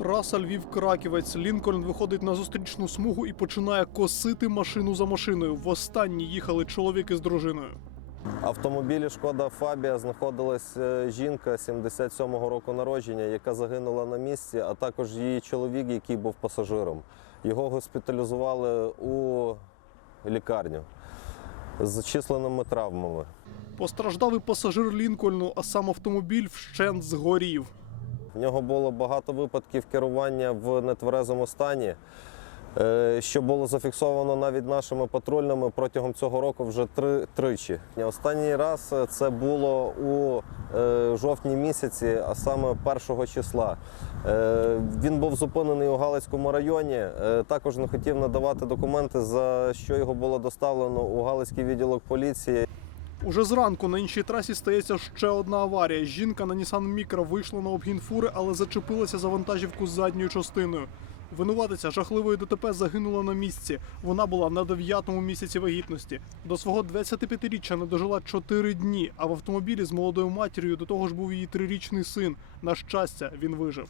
Траса Львів-Краківець. Лінкольн виходить на зустрічну смугу і починає косити машину за машиною. Востаннє їхали чоловік із дружиною. Автомобілі Шкода Фабія знаходилась е, жінка 77-го року народження, яка загинула на місці, а також її чоловік, який був пасажиром. Його госпіталізували у лікарню з численними травмами. Постраждав і пасажир Лінкольну, а сам автомобіль вщент згорів. В нього було багато випадків керування в нетверезому стані, е, що було зафіксовано навіть нашими патрульними протягом цього року вже три, тричі. Останній раз е, це було у е, жовтні місяці, а саме 1 числа. Він був зупинений у Галицькому районі. Також не хотів надавати документи, за що його було доставлено у Галицький відділок поліції. Уже зранку на іншій трасі стається ще одна аварія. Жінка на Nissan Micra вийшла на обгін фури, але зачепилася за вантажівку з задньою частиною. Винуватиця жахливої ДТП загинула на місці. Вона була на дев'ятому місяці вагітності. До свого 25-річчя не дожила 4 дні, а в автомобілі з молодою матір'ю до того ж був її трирічний син. На щастя, він вижив.